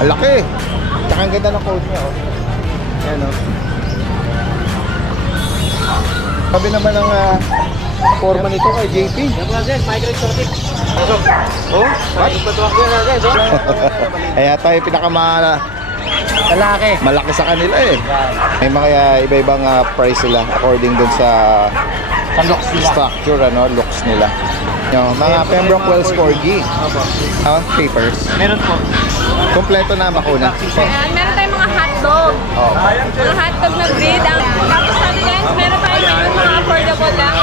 Ang laki. Tsaka ang ganda ng coat niya, oh. Ayan, oh. Sabi naman ng forma nito kay JP. Oh, what? Kaya tayo malaki sa kanila eh. May mga iba-ibang price sila according dun sa structure, looks nila. Yung mga Pembroke Wells Corgi. Papers. Meron po. Kompleto na bakuna. Meron tayong mga hotdog. Mga hotdog na breed. Tapos sabi guys, meron tayong mga affordable lang.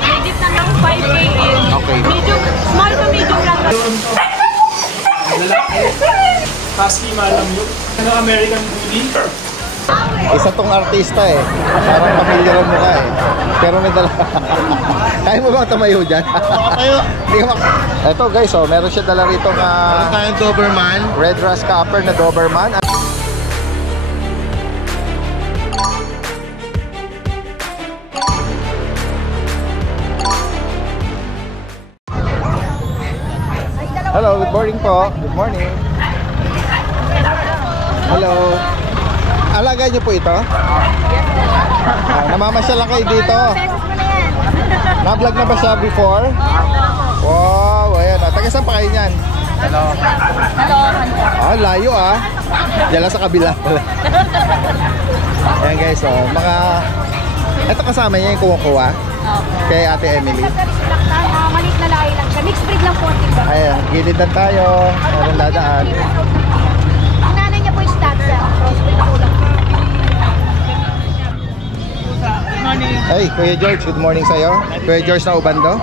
Legit na lang 5K in. Okay. Medium, small to medium lang. Husky malam yun. American Bully. Isa tong artista eh. Parang pamilyar ang mukha eh. Pero may dala. Kaya mo bang tumayo dyan? Ito guys, meron siya dala rito Meron tayong Doberman. Red Rust Copper na Doberman. Hello, good morning po. Good morning. Hello. Alaga niyo po ito? Namamasyal lang kayo dito. Na-vlog na ba siya before? Wow, ayan. Taga saan pa kayo niyan? Hello. Layo ah. Diyan lang sa kabila. Ayan guys, ito kasama niya yung kumukuha kay Ate Emily. Maliit na lahi lang siya. Mixed breed lang po. Ayan, gilid na tayo. Meron dadaan. Ang nanay niya po yung Statsa. Crossbreed po lang. Hey, Kuya George, good morning sa'yo. Kuya George na Ubando.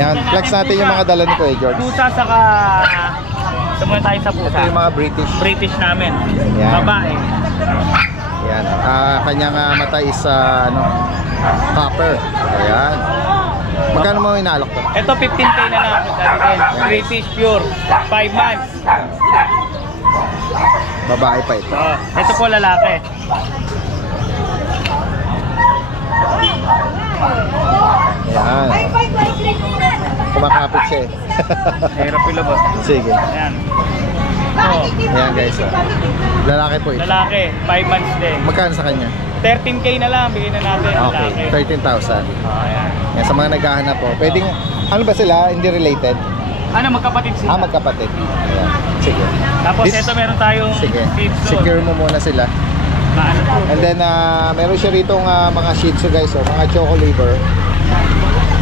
Yan, flex natin yung mga dala ni Kuya George. Pusa saka... Sumunod tayo sa pusa. Ito yung mga British namin. Yan. Babae. Yan. Kanyang mata is copper. Ayan. Magkano mo inaalok to? Ito 15K na lang. British pure. 5 months. Babae pa ito. Ito po lalaki. Ayan. Kumakapit siya eh. Hirap ilabas. Sige. Ayan. Ayan guys. Lalaki po ito. Lalaki. 5 months din. Magkano sa kanya? 13K na lang. Bigyan na natin. Okay. 13,000. Ayan. Yan, sa mga naghahanap po. Pwedeng, ano ba sila? Hindi related? Magkapatid sila. Magkapatid. Ayan. Sige. Tapos ito meron tayong Sige. Shih Tzu. Secure mo muna sila. And then, meron siya rito mga Shih Tzu guys. Mga choco liver.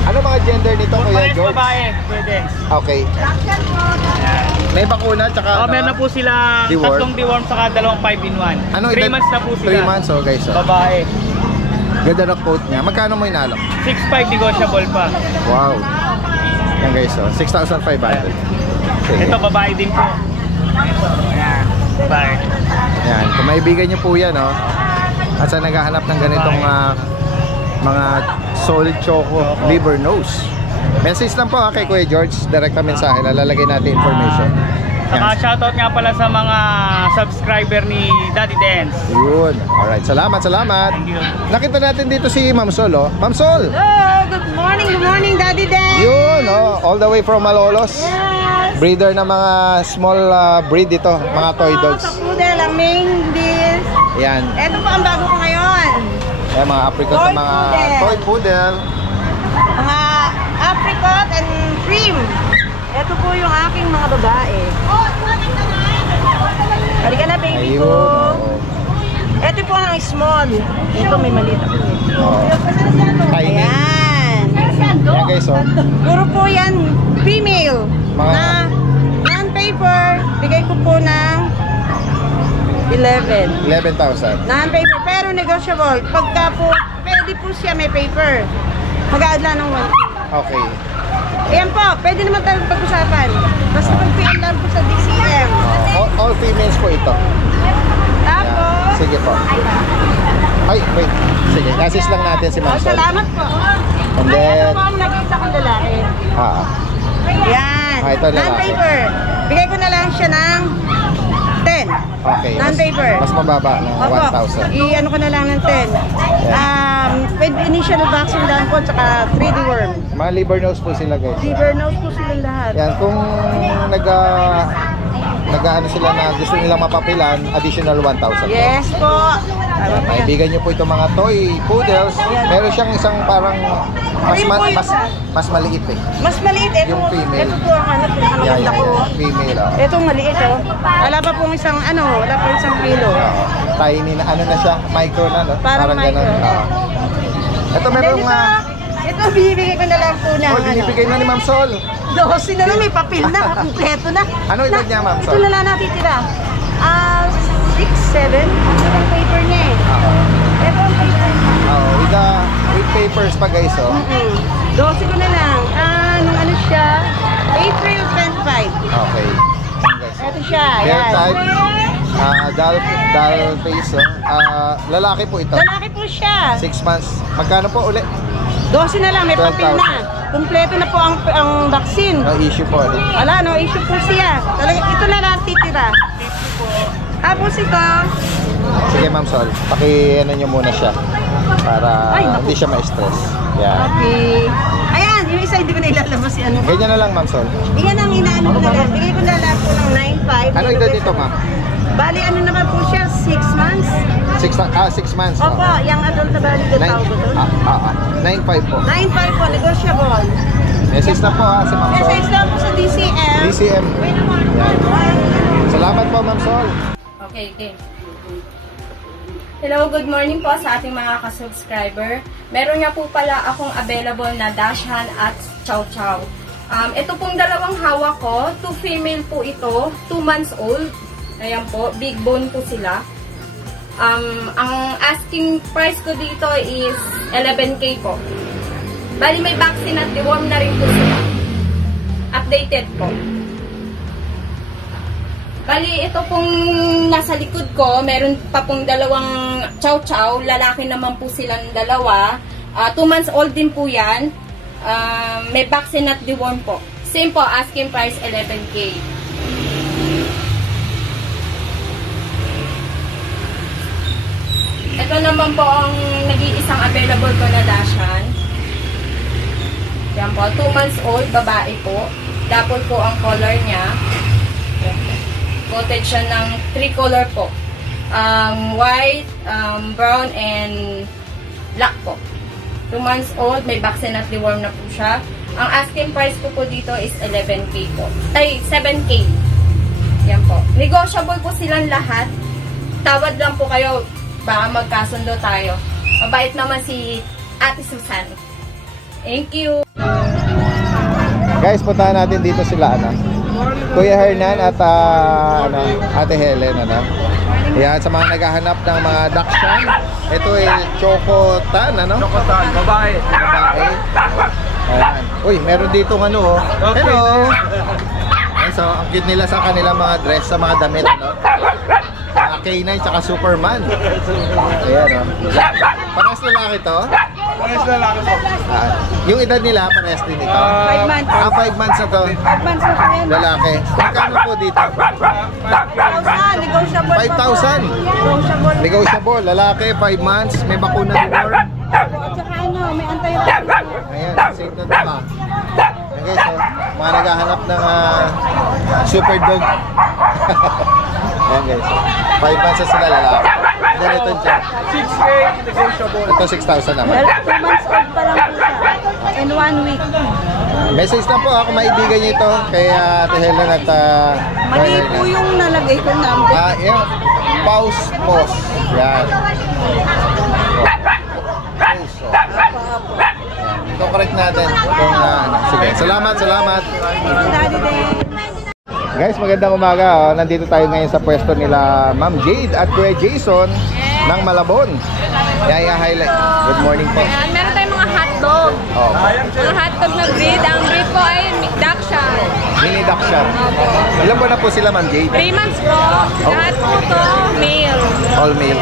Ano mga gender nito, Kuya George? Babae. Pwede. Okay. May bakuna, tsaka meron na po sila deworm. tatlong deworm saka dalawang 5-in-1. 3 months na po sila. 3 months, guys. Babae. Ganda na coat niya. Magkano mo inalok? 6.5 negotiable pa. Wow. Yan guys, 6,500. Sige. Ito babae din po. Ayan. Babae. Yan, kung maibigan niyo po yan, at sa naghahanap ng ganitong mga solid choco liver nose. Message lang po kay Kuya George, direkta mensahe, lalagay natin information. Saka shoutout nga pala sa mga subscriber ni Daddy Dance. Yun. Alright, salamat. Thank you. Nakita natin dito si Ma'am Sol, Ma'am Sol! Hello, good morning, Daddy Dan. Yun, all the way from Malolos. Yes. Breeder ng mga small breed ito, mga toy dogs. Sa poodle, ang main dish. Yan. Ito po ang bago ko ngayon. Yan, mga apricot na mga toy poodle. Mga apricot and cream. Ito po yung aking mga babae. Halika na, baby ko. Ito po ang small. Ito may maliit ako. Tiny. Ayan. Yan guys, Puro po yan female. Na non-paper. Bigay ko po ng 11,000. 11,000. Non-paper pero negotiable. Pagka po, pwede po siya may paper. Mag-a-add lang ng 1. Okay. Ayan po, pwede naman tayo pag-usapan. Basta pag-PM lang po sa DCM. All females po ito. Tapos, Sige po. Ay, wait. Sige, assist lang natin si Ma'am Sol. salamat po. And Ay, then, ito po ang nag-isa kong lalaki. Yan. Ito lalaki. Non-paper. Bigay ko na lang siya ng 10. Okay. Non-paper. Mas mababa ng 1,000. I-ano ko na lang ng 10. With initial vaccine lang po, tsaka 3D worm. Mga liver nose po sila guys. Liver nose po silang lahat. Yan, kung nag-ano sila na gusto nilang mapapilan, additional 1,000. Yes po. Kaibigan nyo po itong mga toy poodles. Meron siyang isang parang mas maliit eh. Mas maliit. Ito, Yung female. ito po ang pinakamaganda ko. Female. Oh. Ito maliit oh. Wala pa pong isang wala pa isang kilo. Tiny na, ano na siya, micro na, no? Parang micro. ganun. Ito meron Ito binibigay ko na lang po na. binibigay na ni Ma'am Sol. 12 na lang, may papel na, kumpleto na. Ano edad niya, Ma'am Ito Sol? na lang natitira. 6, 7. Ito ang paper niya eh. Ito ang paper niya. With papers pa guys, oh. 12 ko na lang. Nung ano siya, April 25. Okay. Ito siya, Hair yan. type, doll face, oh. Lalaki po ito. Lalaki po siya. 6 months. Magkano po ulit? 12 na lang, may 12,000. papel na. Kumpleto na po ang vaccine. No issue po, ano? Wala, no issue po siya. Talaga, ito na lang titira. Tapos ito, Sige, Ma'am Sol. Paki-ano nyo muna siya. Para Ay, naku. hindi siya ma-stress. Yan. okay. Ayan, yung isa hindi ko na ilalabas si ano. Ganyan na lang, Ma'am Sol. Iyan ang inaano ko na lang. Bigay ko na lang po ng 9,500. Ano edad dito, Ma'am? Bali, ano naman po siya, 6 months. 6 months. Opo, yung adult na bali, the tawag ko doon. 9.5 po. 9,500 po, negotiable. Message na po si Ma'am Sol. Message lang po sa DCM. DCM. Yan. Salamat po, Ma'am Sol. Okay. Hello, good morning po sa ating mga ka-subscriber. Meron nga po pala akong available na Dachshund at Chow Chow. Ito pong dalawang hawak ko, 2 female po ito, 2 months old. Ayan po, big bone po sila. Ang asking price ko dito is 11K po. Bali may vaccine at deworm na rin po sila. Updated po. Bali, ito pong nasa likod ko, meron pa pong dalawang chow chow. Lalaki naman po silang dalawa. 2 months old din po yan. May vaccine at deworm po. Same po, asking price 11K. Ito naman po ang nag-iisang available ko na Dachshund. Yan po, 2 months old, babae po. Dapol po ang color niya. Coated siya ng 3 color po. White, brown, and black po. 2 months old, may vaccine at deworm na po siya. Ang asking price ko po dito is 11K po. Ay, 7K. Yan po. Negotiable po silang lahat. Tawad lang po kayo. Baka magkasundo tayo. Mabait naman si Ate Susan. Thank you. Guys, puntahan natin dito sila, Kuya Hernan at Ate Helen, Yan, sa mga naghahanap ng mga Dachshund. Ito ay Chocotan, Chocotan, babae. Ayan. Uy, meron dito Hello. Ayan, so, ang cute nila sa kanilang mga dress, sa mga damit, Mga K9 tsaka Superman. Ayan, Parehas lalaki to? Parehas lalaki po. Yung edad nila, parehas din ito? 5 months. 5 months na to. 5 months na po yan. Lalaki. Magkano po dito? 5,000, negotiable 5,000. Negotiable. Negotiable. Lalaki, 5 months. May bakuna din. At saka may anti-rabies. Ayan, safe na ito pa. Okay, so, mga naghahanap ng super dog. Ayan guys. 5 months na sila lalaki. Ganito siya. 6K, negotiable. Ito 6,000 naman. 2 months old pa lang po siya. In 1 week. Message lang po kung maibigan niyo ito kay Ate Helen at Mali po yung nalagay ko number. yung pause. Yan. Ito correct natin. Sige, salamat. Daddy din. Guys, magandang umaga. Nandito tayo ngayon sa pwesto nila Ma'am Jade at Kuya Jason ng Malabon. Highlight. Good morning po. Ayan, meron tayong mga hotdog. Mga hotdog na breed. Ang breed po ay Dachshund. Mini Dachshund. Ilan ba na po sila Ma'am Jade? 3 months po. Lahat po to male. All male.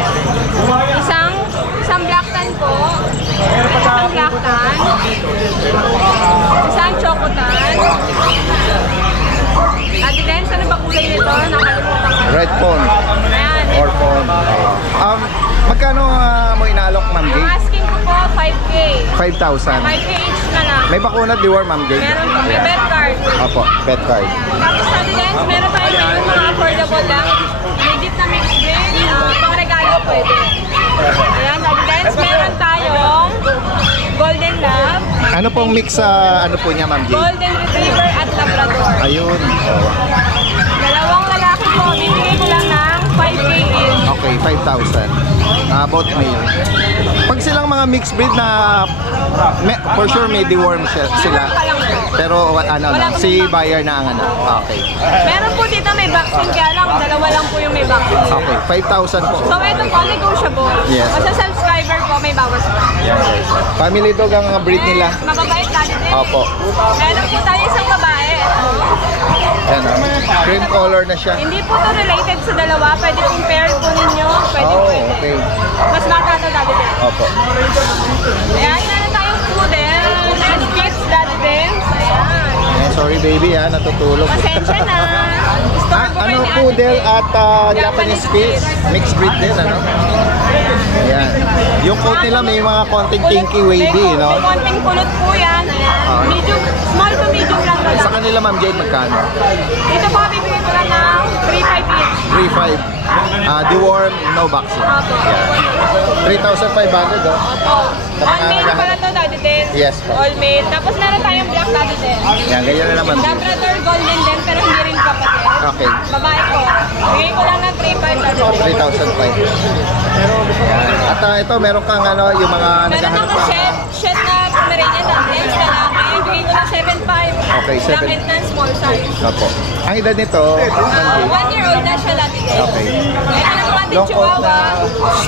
Isang black tan po. Isang black tan. Isang chocotan. At depends ano ba kulay nito? Nakalimutan ko. Red phone Ayan. or phone. Magkano mo inaalok Ma'am Ang Jade? asking ko po 5K. 5,000. 5K each na lang. May bakuna deworm Ma'am Jade? Meron po. May bed card. Opo, pet card. Tapos sa depends, meron pa yung mga affordable lang. Legit na mixed breed. Pang regalo pwede. Ayan, Daddy. Meron tayong Golden Lab, Ano pong mix sa ano po niya, Ma'am Jade? Golden Retriever at Labrador. Ayun. Dalawang lalaki po, bibigay ko lang ng 5K each. Okay, 5,000. Both male. Pag silang mga mixed breed na for sure may deworm sila. Pero ano lang, si buyer na ang ano. Okay. Meron po dito may vaccine, kaya lang dalawa lang po yung may vaccine. Okay, 5,000 po. So ito po, negotiable. Yes. O sa subscriber po, may bawas pa. Yan, guys. Family dog ang breed nila. Mababait natin din. Opo. Meron po tayo isang babae. Ayan, cream color na siya. Hindi po to related sa dalawa. Pwede pong pair po ninyo. Pwede Oh, pwede. okay. Mas bata to dati din. Opo. Ayan, meron tayong poodle. And kids dati din. Ayan. Ayan, sorry baby ha, natutulog. Pasensya na. Store po Ano, kayo ni poodle Ate at Japanese Spitz. Mixed breed din, ano? Ayan. Yung coat nila may mga konting kinky wavy, no? May konting kulot po yan. Ayan. Medium, small to medium lang to Sa lang. kanila, Ma'am Jade, magkano? Dito po, bibigay ko lang ng 3.5 each. 3,500. Deworm, no vaccine. Opo. Yan. 3,500, oh. Opo. All male pala to, Daddy din. Yes po. All male. Tapos meron tayong black Daddy din. Yan, ganyan na naman. Labrador golden din, pero hindi rin kapatid. Okay. Babae ko. Bigay ko lang ng 3.5 Daddy din. 3,500. Yan. At ito, meron kang ano, yung mga Meron naghahanap ako pa. shed na Pomeranian Daddy. Lalaki. Bigay ko ng 7.5. Okay, Black 7. and tan, small size. Opo. Ang edad nito, Ma'am Jade. 1 year old na siya Daddy din. Okay. Ito naman ating Long coat chihuahua. na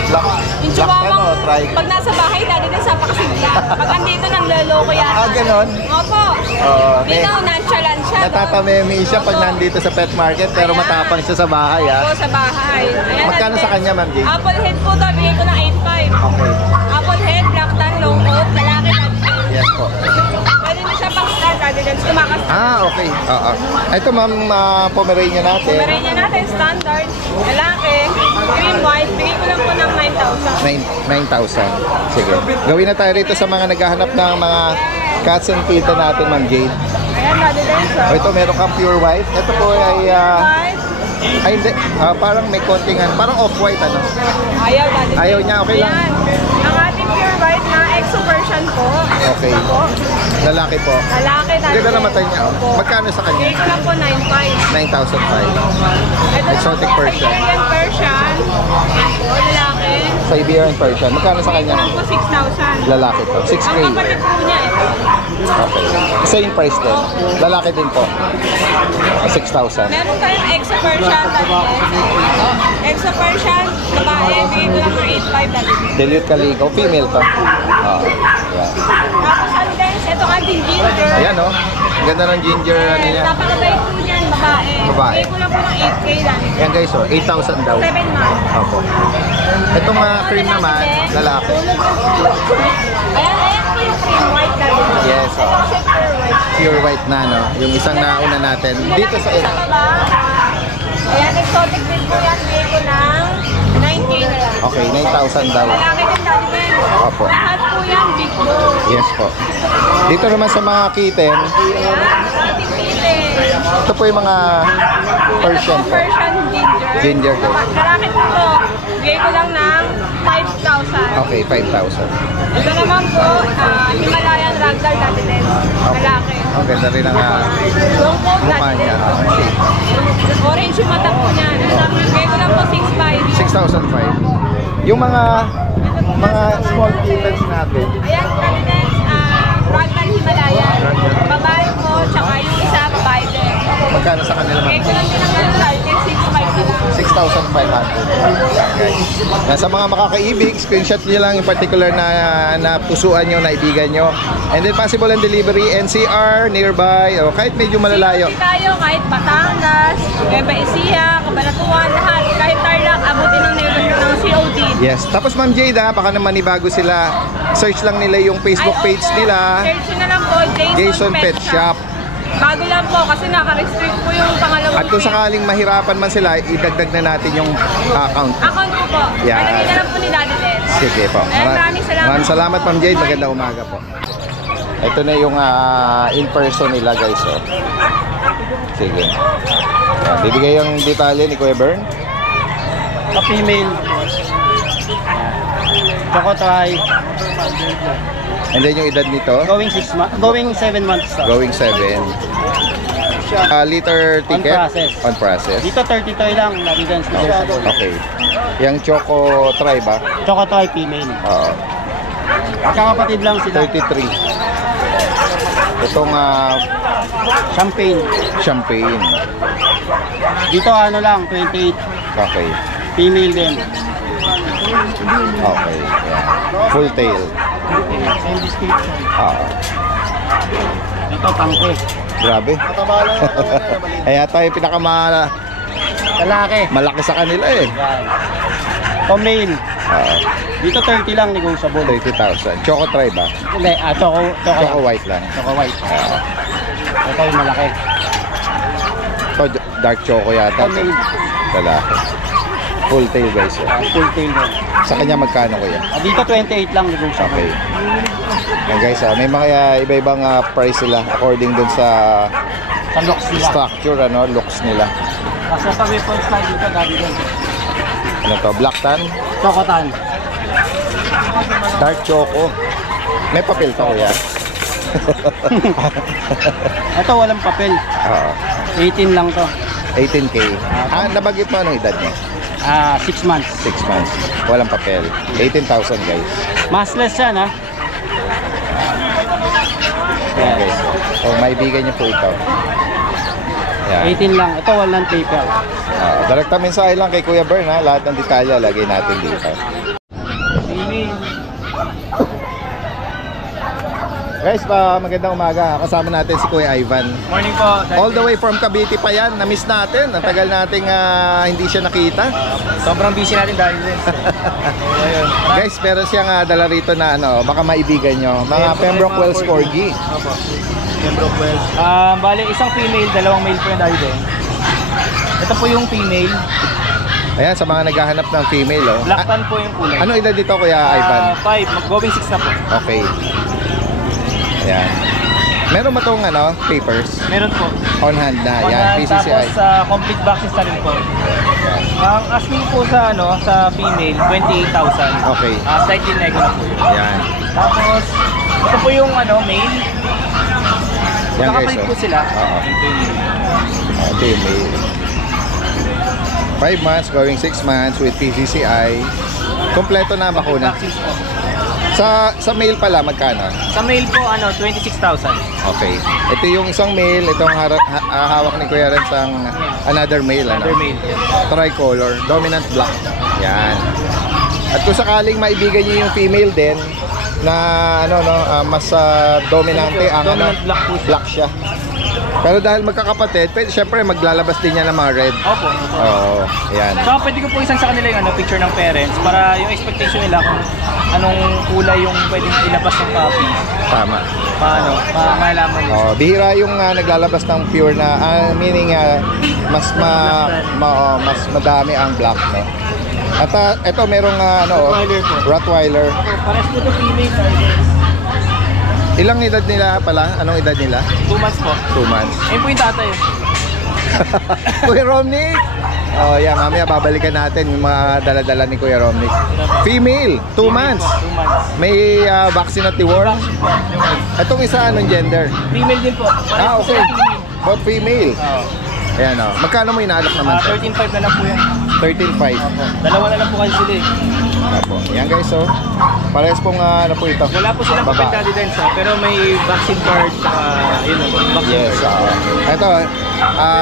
black, Yung black ano, chihuahua, tribe. pag nasa bahay, Daddy din, sapakasigla. Pag andito, nangloloko yan. Ganon? Opo. Dito, nonchalant siya. Natatamemi siya pag nandito sa pet market, pero Ayan. matapang siya sa bahay, ha? Opo, sa bahay. Ayan, Magkano Daddy sa din. kanya, Ma'am Jade? Apple head po to, bigay ko ng 8.5. Okay. Apple head, black tan, long coat, lalaki Daddy din. Yes po. Pwede na siya pang star, Daddy din. Tumakas. Okay. Oo. Ito, Ma'am, Pomeranian natin. Pomeranian natin, standard. Lalaki, cream white, bigay ko lang po ng 9,000. 9,000. Sige. Gawin na tayo rito sa mga naghahanap ng mga cats and kitten natin, Ma'am Jade. Ayan, Daddy din. So, Ito, meron kang pure white. Ito po ay, white. hindi. Parang may konting, parang off-white, ano? Ayaw, Daddy din. Ayaw niya, okay lang. Ayan. Ang ating pure white na exo version po. Okay. Ito po. Lalaki po. Lalaki, Daddy Ganda din. na matay niya, oh. Opo. Magkano sa Bigay kanya? ko lang po 9.5. 9,500. Ito Exotic naman po, Persian. Siberian Persian. O, lalaki. Siberian Persian. Magkano sa Bigay ko kanya? lang po 6,000. Lalaki po. 6K. Ang kapatid po niya ito. Okay. Same price din. Lalaki din po. 6,000. Meron tayong exo Persian, Daddy din. Exo Persian, babae, bigay ko lang ng 8.5, Daddy din. Dilute Calico. Female to. Yan. Tapos ang dance, ito ating ginger. Ayan, oh. Ganda ng ginger, ano niya. Napakabait po niyan, babae. Babae. Bigay ko lang po ng 8K, Daddy. Yan guys, oh. 8,000 daw. 7 months. Opo. Itong cream naman, lalaki. Ayan po yung cream white, Daddy. Yes, Ito oh. kasi pure white. Pure white na, no? Yung isang nauna natin. Dito sa Sa baba, ayan, exotic breed po yan. Bigay ko ng 9K na lang. Okay, 9,000 daw. Malaki din, Daddy din. Opo. Lahat po yan, big bone. Yes po. Dito naman sa mga kitten, Ayan, ating pili. ito po yung mga Persian po. Persian ginger. Ginger din. Lalaki po to. Bigay ko lang ng 5,000. Okay, 5,000. Ito naman po, Himalayan Ragdoll Daddy din. Lalaki. Ang ganda rin ang Long coat mukha Daddy niya. din. Shape. Orange yung mata po niya. Bigay ko lang po 6,500. 6,500. Yung mga small kittens natin, Ayan, Daddy din. Ragdoll Himalayan. Babae po, tsaka yung isa, babae din. magkano sa kanila Bigay ma'am? ko lang din ang Ragdoll, 6,500 na lang. 6,500. Guys. Sa mga makakaibig, screenshot nyo lang yung particular na pusuan nyo, naibigan nyo. And then possible and delivery, NCR, nearby, o kahit medyo malalayo. Hindi tayo, kahit Batangas, Nueva Ecija, Cabanatuan, lahat. Kahit Tarlac, abutin ng COD. Yes. Tapos Ma'am Jade, baka naman ibago sila. Search lang nila yung Facebook page nila. Search nyo na lang po, Jason Pet Shop. Bago lang po kasi naka-restrict po yung pangalawang At kung page. sakaling mahirapan man sila, idagdag na natin yung account. Account ko po. Yan. Palagay na lang po ni Daddy Ted. Sige po. Maraming salamat. Maraming salamat Ma'am Jade. Magandang umaga po. Ito na yung in-person nila guys. Oh. Sige. Yan, bibigay yung detalye ni Kuya Bern. Sa female. Chocotay. And then yung edad nito, Going 6 months. Going 7 months. going 7. Liter ticket? process. On process. Dito 30 toy lang. Navigance negotiable. Okay. Yung Choco Tri ba? Chocotay female. Oo. Kakapatid lang sila. 33. Itong Champagne. champagne. Dito ano lang, 28. Okay. Female din. Okay. Yan. Full tail. Same description. Dito, tangke. Grabe. Kaya tayo Lalaki. malaki sa kanila eh. Yan. Male. Dito 30 lang, negotiable. 30,000. Choco Tri ba? Hindi, Choco white lang. Choco white. Ito yung malaki. Ito, dark choco yata. Male. Lalaki. Full tail guys. Full tail din. Sa kanya magkano kuya? Dito 28 lang, negotiable. Okay. Yan guys, may mga iba-ibang price sila according dun sa Sa looks nila. structure, looks nila. Kasi sa weapons na dito, gabi din. Ano to? Black tan? Chocotan. Dark choco. May papel to kuya. Ito walang papel. Oo. 18 lang to. 18K. Nabagit mo anong edad niya? 6 months. 6 months. Walang papel. 18,000 guys. Massless yan ha. Yan guys. So maibigan niyo po ito. Yan. 18 lang. Ito walang paper. Direkta mensahe lang kay Kuya Bern ha. Lahat ng detalye lagay natin dito. Guys, magandang umaga. Kasama natin si Kuya Ivan. Morning po. All the way from Cavite pa yan. Na-miss natin. Ang tagal nating hindi siya nakita. Sobrang busy natin dahil din. Guys, pero siyang dala rito na baka maibigan nyo. Mga Pembroke Wells Corgi. Opo. Pembroke Wells. Bale, isang female, dalawang male po yung dahil din. Ito po yung female. Ayan, sa mga naghahanap ng female. Black tan po yung kulay. Ano edad dito Kuya Ivan? 5. Going 6 na po. Okay. Ayan. Meron ba itong papers? Meron po. On hand na. Yan, PCCI. Tapos complete vaccines na rin po. Ang asking po sa sa female 28,000. Okay. Slightly nego na po yun. Yan. Tapos ito po yung male. Yan guys. Nakapalit po sila. Oo. Ito yung male. Okay, may 5 months going 6 months with PCCI. Kompleto na bakuna. Vaccines po. Sa male pala magkano? Sa male po 26,000. Okay. Ito yung isang male, itong hawak ni Kuya Renz ang another male Another male. Tricolor, dominant black. Yan. At kung sakaling maibigan niyo yung female din na mas dominante ang Dominant black po siya. black siya. Pero dahil magkakapatid, pwede syempre maglalabas din niya ng mga red. Opo. Oo, yan. Saka pwede ko po isang sa kanila yung picture ng parents para yung expectation nila kung anong kulay yung pwedeng ilabas ng puppy. Tama. Malaman nila. Oh, bihira yung naglalabas ng pure na meaning mas madami ang black, no. At ito merong Rottweiler po. Rottweiler. Pares po ito female. Ilang edad nila pala? Anong edad nila? 2 months po. 2 months. Ayun po yung tatay. Kuya Romnick. Oh, yeah, mamaya babalikan natin yung mga dala-dala ni Kuya Romnick. Female, 2 months. 2 months. May vaccine at deworm. Itong isa anong gender? Female din po. Pares po Okay. sila female. Both female. Oo. Ayan magkano mo inaalok naman? 13.5 na lang po yan. 13.5. Dalawa na lang po kasi sila eh. Apo. Yan guys, parehas pong po ito. Wala po silang Baba. papel daddy pero may vaccine card saka yun po, vaccine Yes, card. ito,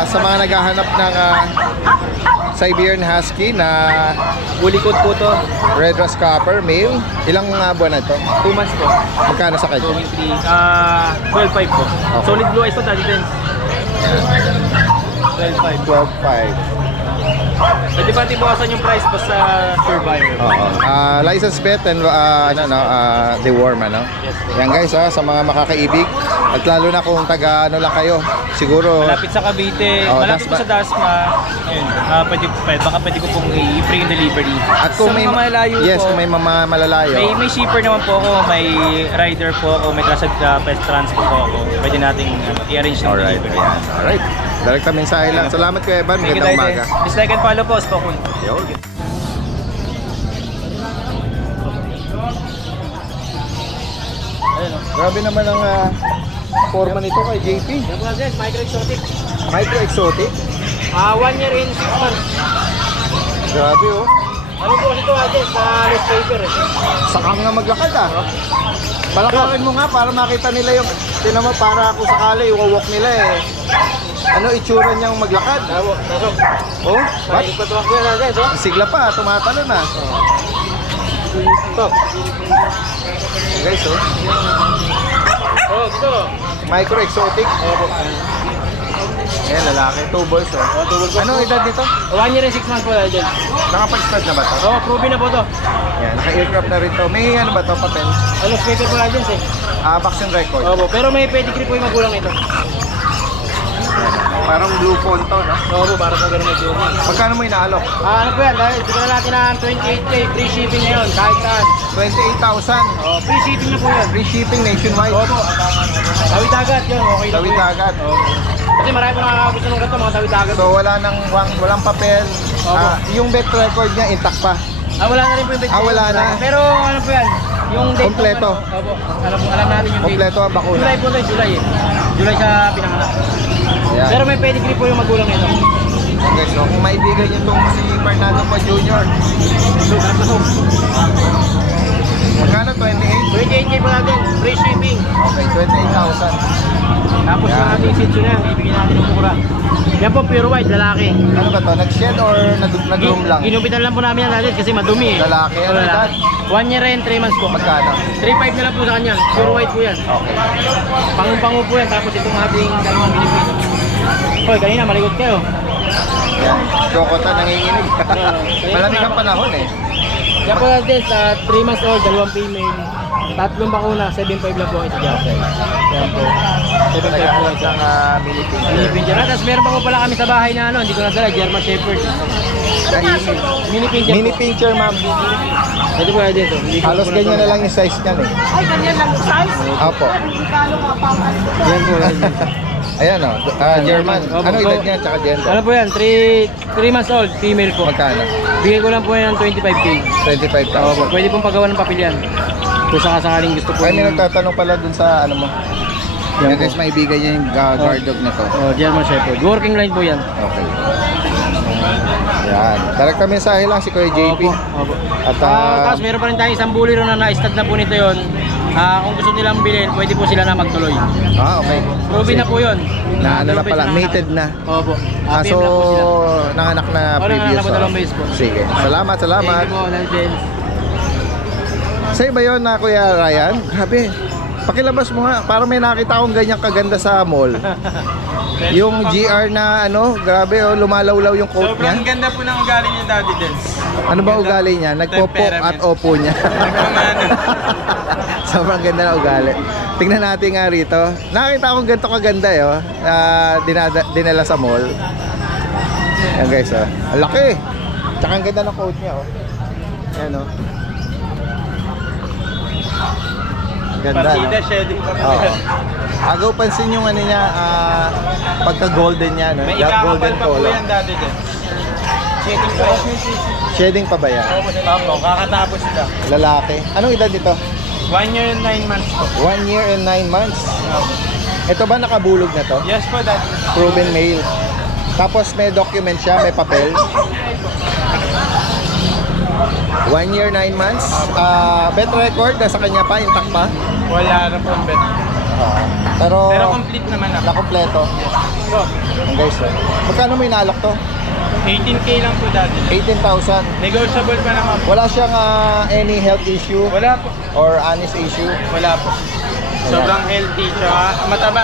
sa mga naghahanap ng Siberian Husky na Bulikod po to. Red Rust Copper, male, ilang buwan na ito? 2 months po. Magkano sa kanya? Going 3. 12.5 po. Solid blue eyes po daddy din. 12.5. 12.5. Pwede pa tibukasan yung price basta sure buyer. Oo. License bet and deworm, Yes, po. Yan guys, sa mga makakaibig at lalo na kung taga lang kayo, siguro Malapit sa Cavite, Oo, malapit po sa Dasma. Ayun, baka pwede ko pong i-free yung delivery. at kung sa may mga malalayo yes, po, kung may malalayo. may shipper naman po ako, may rider po ako, may trusted pest transport po ako. Pwede nating i-arrange yung Alright, delivery. ayan. Alright. Direkta mensahe lang. Salamat Kuya Evan, Thank you, magandang Dai. umaga. Dislike and follow po, Spokul. Yun. Ayun o. Grabe naman ang forma nito kay JP. Yan po natin, Micro Exotic. Micro Exotic. 1 year and 6 months. Grabe oh. Ano po ito natin sa loose paper eh. Sakang nga maglakad Palakarin mo nga para makita nila yung tinan mo para kung sakali iwawalk nila eh. Ano itsura niyang maglakad? Tasok. Oh, what? Ipatuwak ko yan natin, so. Sigla pa, tumatalo na. Stop. Guys, oh. Oh, dito. Micro Exotic. Ayan, lalaki. 2 balls, oh. Two balls. Anong edad nito? 1 year and 6 months po natin. Nakapag-stud na ba to? Oh, proven na po to. Ayan, naka-aircraft na rin to. May ano ba to, papel? Loose paper po natin eh. Vaccine record. Opo, pero may pedigree po yung magulang nito. Parang blue phone to, no? Opo, para sa ganun may journey. Magkano mo inaalok? Ano po yan, dahil siguro natin na 28K, free shipping na yun, kahit saan. 28,000. Oh, free shipping na po yan. Free shipping nationwide. Opo. Tawid agad yun, okay na po Tawid yun. agad. Kasi marami po nakakagusto ng ganito, mga tawid agad. So walang papel. Opo. Yung bet record niya intact pa. Wala na rin po yung pedigree. Wala na. Pero ano po yan, yung date Kompleto. po, opo, alam natin yung date. Kompleto ang bakuna. July po ito, July eh. July sa pinanganak. Ayan. Pero may pedigree po yung magulang nito. Okay, so kung maibigan niyo itong si Fernando Pa Jr. So, pasok. Magkano? 28? 28K po natin, free shipping. Okay, 28,000. Tapos Yan. yung ating shih tzu na yan, ibigyan natin ng mura. Yan po, pure white, lalaki. Ano ba to? Nag-shed or nag-room lang? Ginupitan lang po namin yan natin kasi madumi eh. Lalaki, ano edad? 1 year and 3 months po. Magkano? 3.5 na lang po sa kanya, pure white po yan. Okay. Pangung-pangu po yan, tapos itong ating dalawang Pilipino. Hoy, kanina maligot kayo. Yan. Chocota nanginginig. Malamig ang panahon eh. Yan po natin sa 3 months old, dalawang female. Tatlong bakuna, 7.5 lang po ito dyan. Yan po. 7.5 po Naghahanap ito. ng Philippine. Mini Pincher. Tapos meron pa po pala kami sa bahay na ano, hindi ko nadala, German Shepherd. Mini Pincher Mini po. pincher, ma'am. Ito po natin ito. Hindi ko Halos po ganyan na nadala. lang yung size niyan eh. Ay, ganyan lang yung size. Apo. Hindi ka nga pa. Yan po natin. Ayan o. German. Opo. Ano edad niya? Tsaka gender? Ano po yan? 3 months old, female po. Magkano? Bigay ko lang po yan ng 25K. 25,000. Pwede pong pagawa ng papilyan. Kung sakasakaling gusto po. Ay, may nagtatanong pala dun sa ano mo. Yan guys, maibigan niya yung guard dog na to. Oh, German Shepherd. Working line po yan. Okay. Yan. Direkta mensahe lang si Kuya JP. Opo. At Tapos meron pa rin tayong isang bully ron na na-stud na po nito yun. Kung gusto nilang bilhin, pwede po sila na magtuloy. okay. Proven na po yun. Na ano na Dalawang pala, beses mated na. Opo. So, PM na po sila. nanganak na Oo, previous. nanganak po, dalawang beses po. Sige. Salamat, salamat. Thank you po, Nigel. Sa'yo ba yun na Kuya Ryan? Grabe. Pakilabas mo nga. Parang may nakita akong ganyang kaganda sa mall. Yung GR na ano, grabe oh, lumalawlaw yung coat Sobrang niya. ganda po ng ugali niya, Daddy Dens. Ano ba ugali niya? Nagpopok at opo niya. Sobrang ganda na ugali. Tingnan natin nga rito. Nakita akong ganito kaganda eh, oh, na dinala sa mall. Yan guys, oh. Ang laki. Tsaka ang ganda ng coat niya, oh. Yan, oh. Ganda, Partida, no? shedding pa Oo. po. Agaw pansin yung ano niya, pagka golden niya, no? May That ikakapal golden pa po color. yan, Daddy Dens. Shedding pa. Shading pa ba yan? Opo, kakatapos sila. Lalaki. Anong edad nito? 1 year and 9 months po. 1 year and 9 months. Ito ba nakabulog na to? Yes po, Daddy. Proven male. Tapos may document siya, may papel. 1 year, 9 months. Bet record, nasa kanya pa, intact pa. Wala na po ang bet. Pero complete naman ako. nakompleto. So, Ang guys, oh. Magkano may nalak to? 18K lang po, Daddy. 18,000. Negotiable pa naman po. Wala siyang any health issue Wala po. or honest issue. Wala po. Sobrang healthy, tsaka mataba.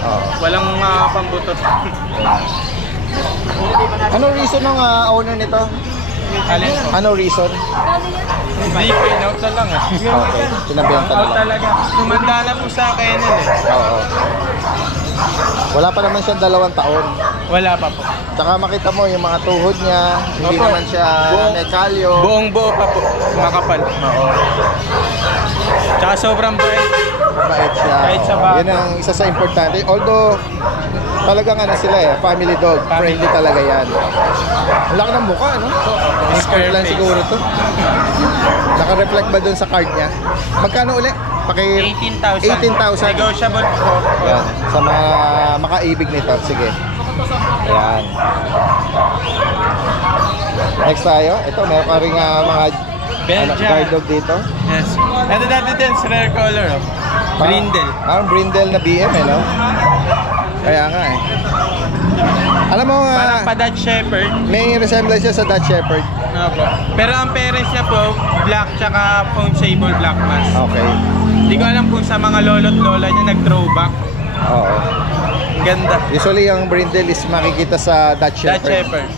Oo. Walang pambuto. Anong reason ng owner nito? Alin po? Ano reason? Hindi po, in-out na lang eh. Okay, pinabenta na Out lang. talaga. Tumanda na po sa akin eh. Oo. Wala pa naman siyang 2 taon. Wala pa po. Tsaka makita mo yung mga tuhod niya, hindi Opo. naman siya Buong- may kalyo. Buong buo pa po. Makapal. Oo. Tsaka sobrang bait. Mabait siya. Kahit sa Oo. bata. Yan ang isa sa importante. Although Talagang ano sila eh, family dog. Friendly talaga yan. Ang laki ng mukha, no? Square lang siguro to. Naka-reflect ba dun sa card niya? Magkano uli? 18,000. 18,000. Negotiable po. Yan. Sa mga makaibig nito. Sige. Ayan. Next tayo. Ito, meron ka rin mga Belgian. guard dog dito. Yes. Ito dati din, rare color. Oh. Brindle. Parang brindle na BM eh, no? Kaya nga eh. Alam mo, Parang pa Dutch Shepherd. may resemblance siya sa Dutch Shepherd. Opo. Pero ang parents niya po, black tsaka foam sable black mask. Okay. Hindi ko alam kung sa mga lolo't lola niya nag-throwback. Oo. Ganda. Usually, yung brindle is makikita sa Dutch Dutch Shepherd. Shepherd.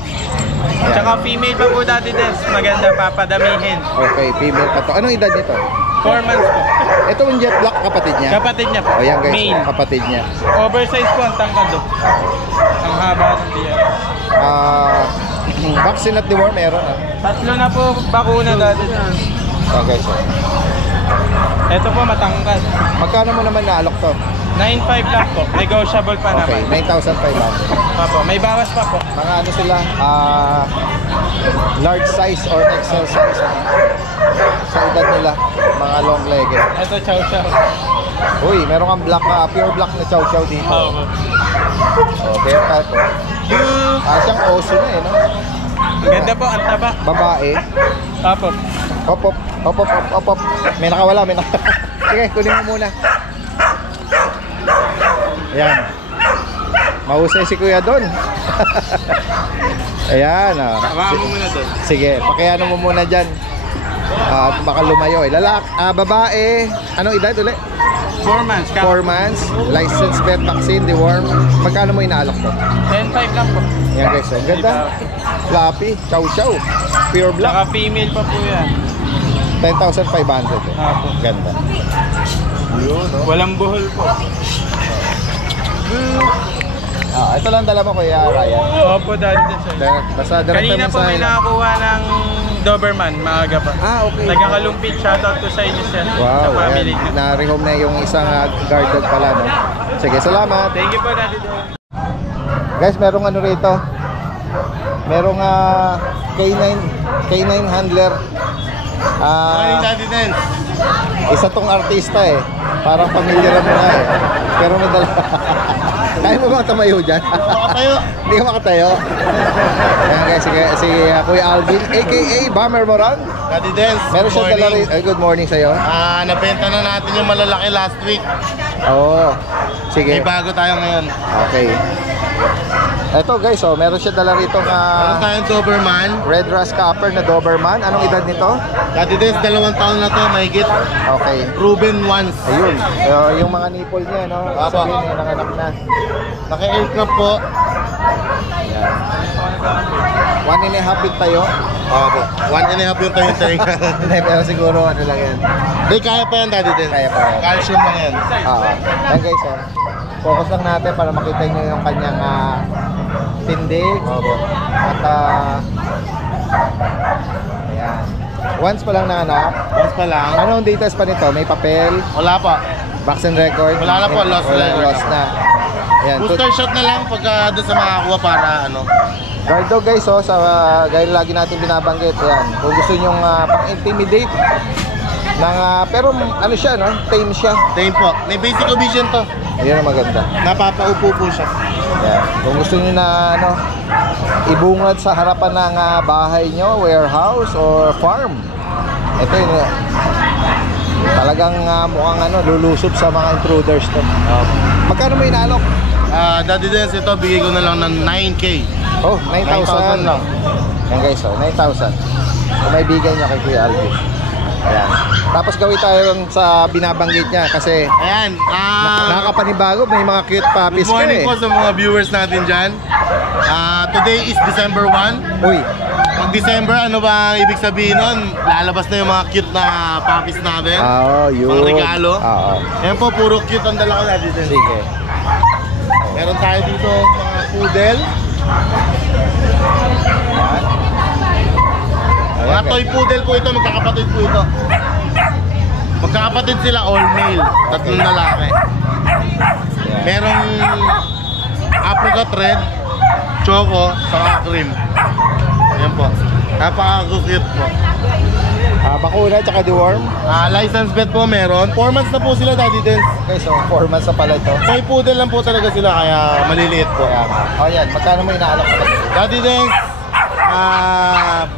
Tsaka female pa po dati din. Maganda, papadamihin. Okay, female pa to. Anong edad nito? 4 months po. Ito yung jet black, kapatid niya. Kapatid niya po. O yan guys, Male. kapatid niya. Oversize po ang tangkad do. Ang haba ng tiyan. Vaccine at deworm meron ah. Tatlo na po bakuna dati. Oh, guys, oh. Ito po matangkad. Magkano mo naman naalok to? 9,500 lang po. Negotiable pa Okay, naman. 9,500. Opo, may bawas pa po. Mga ano sila, large size or XL size sa edad nila, mga long legged. Ito chow chow. Uy, meron kang black, pure black na chow chow dito. Opo. Oh, bear cat. Siyang oso na eh, no? Ang ganda po, ang taba. Babae. Opo. Hop, hop, hop, hop, hop, hop, hop. May nakawala, may nakawala. Sige, kunin mo muna. Ayan. Mahusay si Kuya doon. Ayan, oh. Hawakan mo muna doon. Sige, pakiano mo muna dyan. Baka lumayo eh. Babae. Anong edad ulit? 4 months. 4 months. Licensed vet vaccine, deworm. Magkano mo inaalok to? 10,500 lang po. Yan guys, ang ganda. Fluffy, chow chow. Pure black. Saka female pa po yan. 10,500 eh. Opo. Ganda. Walang buhol po. Ito lang dala mo Kuya Ryan. Opo, dati din sir. Basta direct Kanina mo po sa may nakakuha ng Doberman, maaga pa. Okay. Taga-Kalumpit, shoutout to sa inyo sir. Sa Wow, family ayan. niyo. Na-rehome na yung isang guard dog pala, no? Sige, salamat. Thank you po, Daddy Dog. Guys, merong ano rito. Merong K9 handler. Daddy din. Isa tong artista eh. Parang familiar mo nga eh. Pero nadala. Kaya mo bang tumayo dyan? Makatayo. Hindi ka makatayo. Ayan guys, si Kuya Alvin, aka Bomber Moran. Daddy Dance. Meron siya dala rin. Good morning sa'yo. Nabenta na natin yung malalaki last week. Oo. Sige. May bago tayo ngayon. Okay. Eto guys, meron siya dala rito Meron tayong Doberman. Red Rust Copper na Doberman. Anong edad nito? Daddy Dance, 2 taon na to, mahigit. Okay. Proven once. Ayun. Yung mga nipple niya, no? Apo. Sabihin, nanganak na. Naka-aircraft po. Ayan. 1.5 feet tayo. Opo. 1.5 yung tayo tayo. Hindi, pero siguro ano lang yan. Hindi, kaya pa yan, Daddy Dance. Kaya pa yan. Calcium lang yan. Ayan guys, focus lang natin para makita nyo yung kanyang tindig. At ayan. Once pa lang nanganak. Once pa lang. Anong details pa nito? May papel, Wala pa. vaccine record? Wala na po, lost na. Lost na. Ayan. Booster shot na lang pagka doon sa makakuha para ano. Guard dog guys, sa gaya lagi natin binabanggit. Ayan. Kung gusto nyong pang-intimidate ng, pero ano siya, no? Tame siya. Tame po. May basic obedience to. Ayan ang maganda. Napapaupo po siya. Ayan. Kung gusto nyo na ibungad sa harapan ng bahay nyo, warehouse or farm, ito yun. Talagang mukhang lulusob sa mga intruders to. Magkano mo inalok? Daddy Dance, ito bigay ko na lang ng 9K. Oh, 9,000 lang. Yan guys, 9,000. Kung may bigay niya kay Kuya Alvin. Ayan. Tapos gawin tayo sa binabanggit niya kasi Ayan. nakakapanibago, may mga cute puppies Good ka morning eh. po sa mga viewers natin dyan. Today is December 1. Uy, Pag December, ano ba ang ibig sabihin nun? Lalabas na yung mga cute na puppies natin. yun. Pang regalo. Oo. Ayan po, puro cute ang dala ko na dito. Sige. Meron tayo dito mga poodle. Ayan. Mga toy poodle po ito, magkakapatid po ito. Magkakapatid sila, all male. Tatlong lalaki. Merong apricot red, choco, saka cream. Ayan po. Napaka-cute po. Bakuna tsaka deworm. License vet po meron. 4 months na po sila, Daddy Dance. Okay, so 4 months na pala ito. Toy poodle lang po talaga sila, kaya maliliit po. Ayan. O yan, magkano mo inaalok sa kanila? Daddy Dance,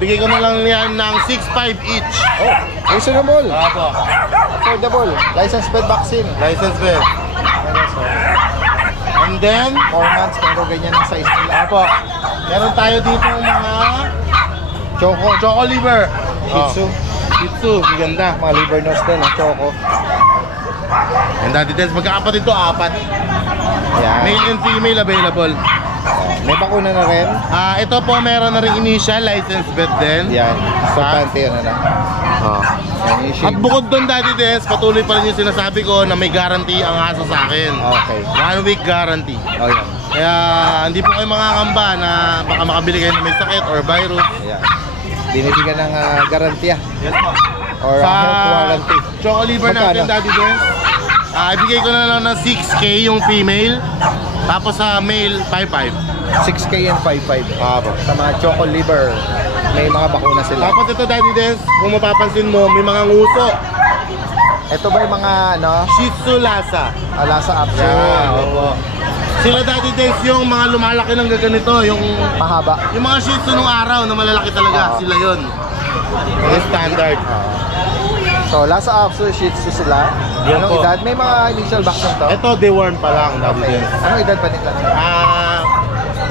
bigay ko na lang yan ng 6.5 each. Oh, reasonable. Apo. Affordable. License bed vaccine. License vet. Okay, so And then, 4 months, pero ganyan ang size nila. apo, meron tayo dito mga choco liver. Shih Tzu. Shih Tzu, ganda. Mga liver nose din, choco. And Daddy Dance, magkakapatid to, 4. Ayan. Male and female available. May bakuna na rin. Ito po, meron na rin initial license vet din. Yan. Importante yun, ano? Oh. Yan, yung At shade. bukod doon, Daddy Des, patuloy pa rin yung sinasabi ko na may guarantee ang aso sa akin. Okay. 1 week guarantee. Oh, yan. Kaya hindi po kayo makakamba na baka makabili kayo na may sakit or virus. Ayan. Binibigyan ng garantiya Yes po. or health warranty. Choco liver Magkano? natin, Daddy Des, ibigay ko na lang ng 6K yung female. Tapos sa male, 5.5. 6K and 5.5. Sa mga choco liver, may mga bakuna sila. Tapos ito, Daddy Des, kung mapapansin mo, may mga nguso. Ito ba yung mga ano, Shih Tzu Lhasa. Lhasa Apso? Opo. Sila, Daddy Des, yung mga lumalaki ng gaganito, yung Mahaba. mga Shih Tzu nung araw na malalaki talaga, sila yon. Yung standard. So, Lhasa Apso, Shih Tzu sila. Yan Anong po. edad? May mga initial vaccine to? Ito, deworm pa lang, Daddy Okay. Des. Anong edad pa nila?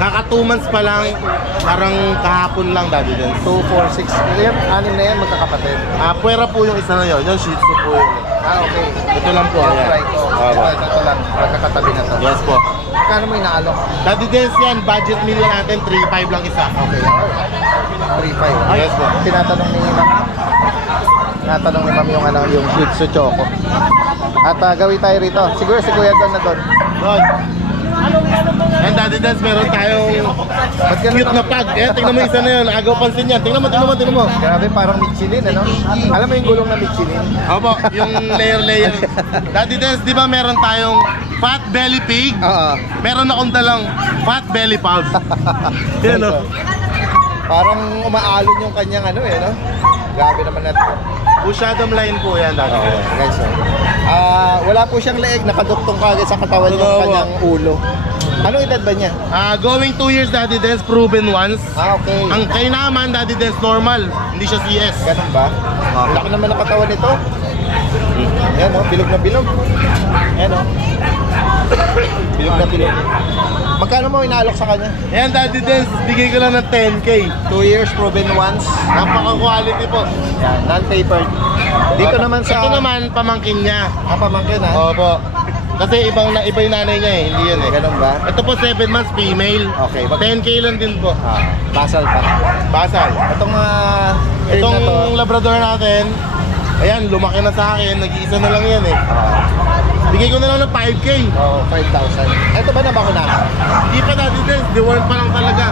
Kaka 2 months pa lang, parang kahapon lang, Daddy Des. 2, 4, 6. Yan, 6 na yan, magkakapatid. Puwera po yung isa na yun, yung Shih Tzu po yun. Okay. Ito lang po, ayan. Try ko. Opo. Ito lang, magkakatabi na to. Yes po. Kano mo inaalok? Daddy Des yan, budget meal na natin, 3.5 lang isa. Okay. 3.5. Yes po. Tinatanong ni Ma'am yung ano, yung Shih Tzu Choco. At gawin tayo rito. Siguro si Kuya doon na doon. Good. And Daddy Des, meron tayong cute na pug. Tingnan mo yung isa na yun, agaw pansin yan. Tingnan mo. Grabe, parang Michelin, ano? Alam mo yung gulong na Michelin? Opo, yung layer. Daddy Des, di ba meron tayong fat belly pig? Oo. Meron akong dalang fat belly pug. Yan o. Parang umaalon yung kanyang ano eh, no? Grabe naman natin. Bushadom line po yan, Daddy Des. Guys, wala po siyang leeg, nakaduktong kagad sa katawan yung Oo. kanyang ulo. Anong edad ba niya? Going 2 years, Daddy Des, proven once. Okay. Ang kay naman, Daddy Des, normal. Hindi siya CS. Ganun ba? Laki naman ang katawan nito. Ayan o, bilog na bilog. Ayan o. Bilog na bilog. Magkano mo inaalok sa kanya? Ayan, Daddy Des, bigay ko lang ng 10K. 2 years, proven once. Napaka-quality po. Yan, non-papered. Dito naman sa... Ito naman, pamangkin niya. Pamangkin ha? Opo. Kasi iba yung nanay niya eh, hindi yan eh. Ganun ba? Ito po 7 months, female. Okay. 10K lang din po. Basal pa. Basal. Itong cream Itong na to. Labrador natin, ayan, lumaki na sa akin. Nag-iisa na lang yan eh. Bigay ko na lang ng 5K. Oh, 5,000. Ito ba na bakuna? Di pa, Daddy Des, deworm pa lang talaga.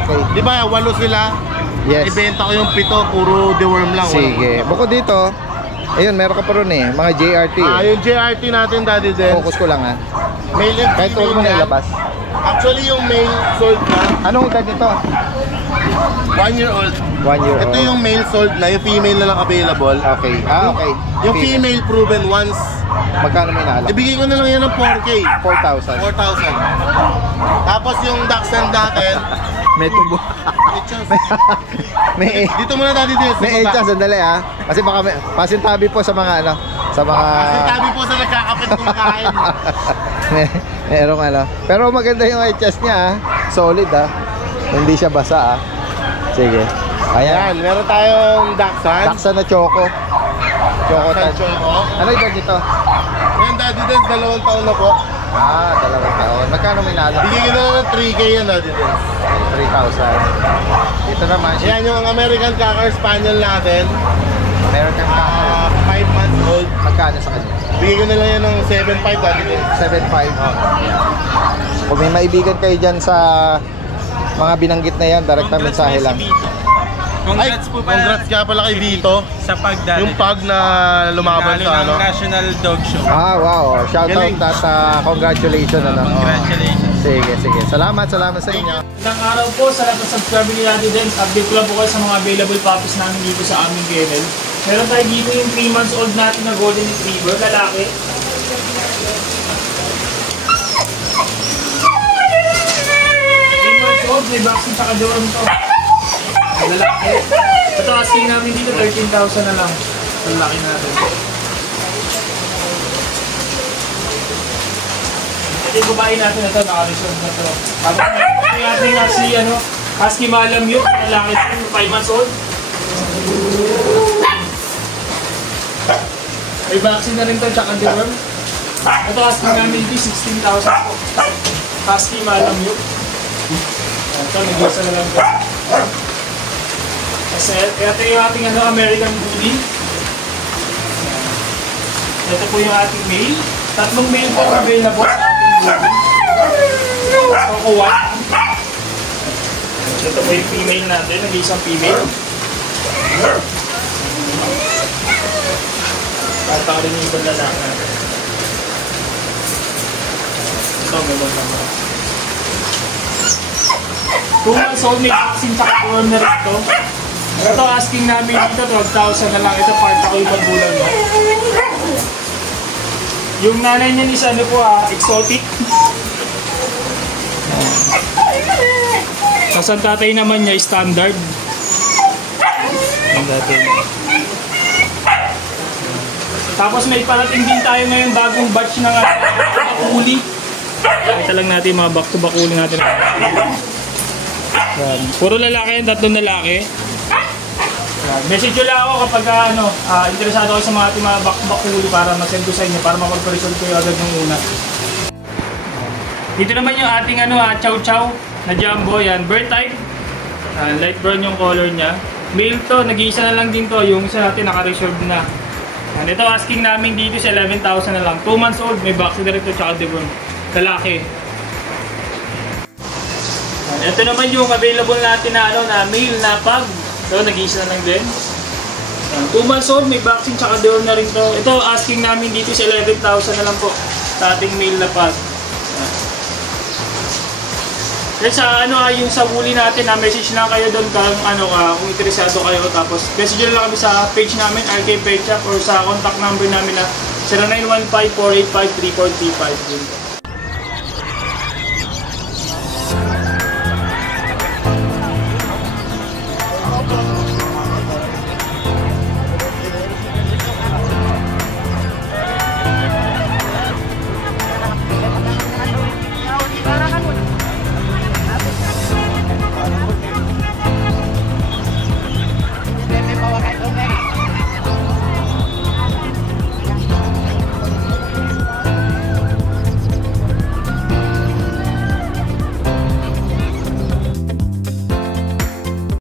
Okay. Di ba, 8 sila? Yes. Ibenta ko yung 7, puro deworm lang. Sige. Bukod dito, ayun, meron ka pa ron eh. Mga JRT. Yung JRT natin, Daddy Des. Focus ko lang ha. Male and Kahit huwag mo na yan. ilabas. Actually, yung male sold na, Anong edad nito? 1 year old. 1 year old. Ito yung male sold na, yung female na lang available. Okay. Okay. Yung female proven once, Magkano may inaalok? ibigay ko na lang yan ng 4K. 4,000. 4,000. Tapos yung Dachshund natin, May tubo. may dito muna Daddy Des. may edge sandali ha. Kasi baka may pasintabi po sa mga ano, sa mga Kasi tabi po sa nagkakapit kumakain. merong ano. Pero maganda yung HS niya ha. Solid ha. Hindi siya basa ha. Sige. Ayan. Ayan, meron tayong Dachshund. Daksa na choco. Choco Dachshund touch. Choco. Ano edad nito? Ayan, Daddy Des, 2 taon na po. 2 taon. Magkano may inaalok? Bigay ko na lang ng 3K yan, Daddy Des. 3,000. Dito naman, Ayan yung American Cocker Spaniel natin. American Cocker. 5 months old. Magkano sa kanya? Bigay ko na lang yan ng 7.5, Daddy Des. 7.5. Kung may maibigan kayo dyan sa mga binanggit na yan, direkta mensahe lang. Congrats po pala. Congrats nga pala kay Vito. Sa pagdali. Yung pug na lumaban Nalo sa ano. ng National Dog Show. Wow. Shout out Galing. at congratulations. Ano? Congratulations. Sige. Salamat sa inyo. Isang araw po sa lahat ng subscriber ni Daddy Dens. Update ko lang po kayo sa mga available puppies namin dito sa aming kennel. Meron tayo dito yung 3 months old natin na Golden Retriever, lalaki. 3 months old, may vaccine sa kajoron to. Lalaki. Ito asking namin dito, 13,000 na lang. Lalaki natin. Ito yung babae natin na ito, naka-reserve na ito. Tapos ito yung ating husky malam yun, lalaki ito, 5 months old. May vaccine na rin ito, tsaka deworm. Ito husky namin dito, 16,000 po. Husky malam yun. Ito, nag-isa na lang ito. Kasi ito yung ating American Bully. Ito po yung ating male. 3 male po available. Coco White. Ito po yung female natin, nag-iisang female. Kata rin yung ibang lalaki natin. Ito, gano'n naman. 2 months old, may vaccine sa kapuan na rin ito. Ito, asking namin dito, 12,000 na lang. Ito, part ako yung pagbulan mo. Yung nanay niya is exotic. Tapos ang tatay naman niya is standard. Tapos may parating din tayo ngayon bagong batch ng bakuli. Kita lang natin mga back-to-bakuli natin. Puro lalaki yan, 3 lalaki. Message nyo lang ako kapag interesado kayo sa mga ating mga bakuli para masend ko sa inyo para makapag-resolve kayo agad ng una. Dito naman yung ating chow chow na jumbo, yan, bird type. Light brown yung color niya. Male to, nag-iisa na lang din to, yung isa natin naka-reserve na. And ito asking namin dito sa 11,000 na lang. 2 months old, may vaccine na rin to, tsaka deworm. Lalaki. And ito naman yung available natin na male na pug. So, nag-iisa na lang din. 2 months old, may vaccine tsaka deworm na rin to. Ito, asking namin dito sa 11,000 na lang po sa ating male na pug. Then sa yung sa huli natin, message lang kayo doon kung interesado kayo. Tapos, message nyo lang kami sa page namin, RK Pet Shop, or sa contact number namin na 0915-485-3435.